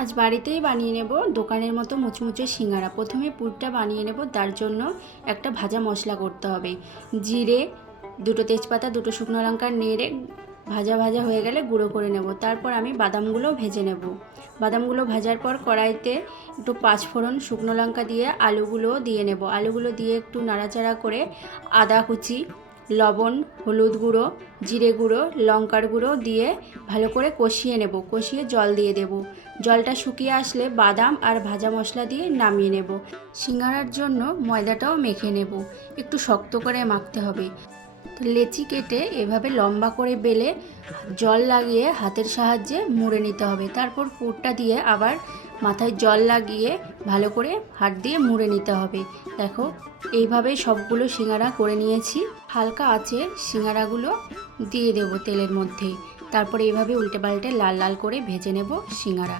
আজ বাড়িতেই বানিয়ে নেব দোকানের মতো মুচমুচে সিঙ্গারা। প্রথমে পুরটা বানিয়ে নেব, তার জন্য একটা ভাজা মশলা করতে হবে। জিরে, দুটো তেজপাতা, দুটো শুকনো লঙ্কা নেড়ে ভাজা ভাজা হয়ে গেলে গুঁড়ো করে নেব। তারপর আমি বাদামগুলো ভেজে নেব। বাদামগুলো ভাজার পর কড়াইতে একটু পাঁচফোড়ন, শুকনো লঙ্কা দিয়ে আলুগুলো দিয়ে নেব। আলুগুলো দিয়ে একটু নাড়াচাড়া করে আদা কুচি, লবণ, হলুদ গুঁড়ো, জিরে গুঁড়ো, লঙ্কার গুঁড়ো দিয়ে ভালো করে কষিয়ে নেব। কষিয়ে জল দিয়ে দেব। জলটা শুকিয়ে আসলে বাদাম আর ভাজা মশলা দিয়ে নামিয়ে নেব। সিঙ্গারার জন্য ময়দাটাও মেখে নেব। একটু শক্ত করে মাখতে হবে। লেচি কেটে এভাবে লম্বা করে বেলে জল লাগিয়ে হাতের সাহায্যে মুড়ে নিতে হবে। তারপর পুরটা দিয়ে আবার মাথায় জল লাগিয়ে ভালো করে হাত দিয়ে মুড়ে নিতে হবে। দেখো, এইভাবে সবগুলো সিঙ্গারা করে নিয়েছি। হালকা আঁচে সিঙ্গারাগুলো দিয়ে দেব তেলের মধ্যে। তারপর এইভাবে উল্টে পাল্টে লাল লাল করে ভেজে নেব সিঙ্গারা।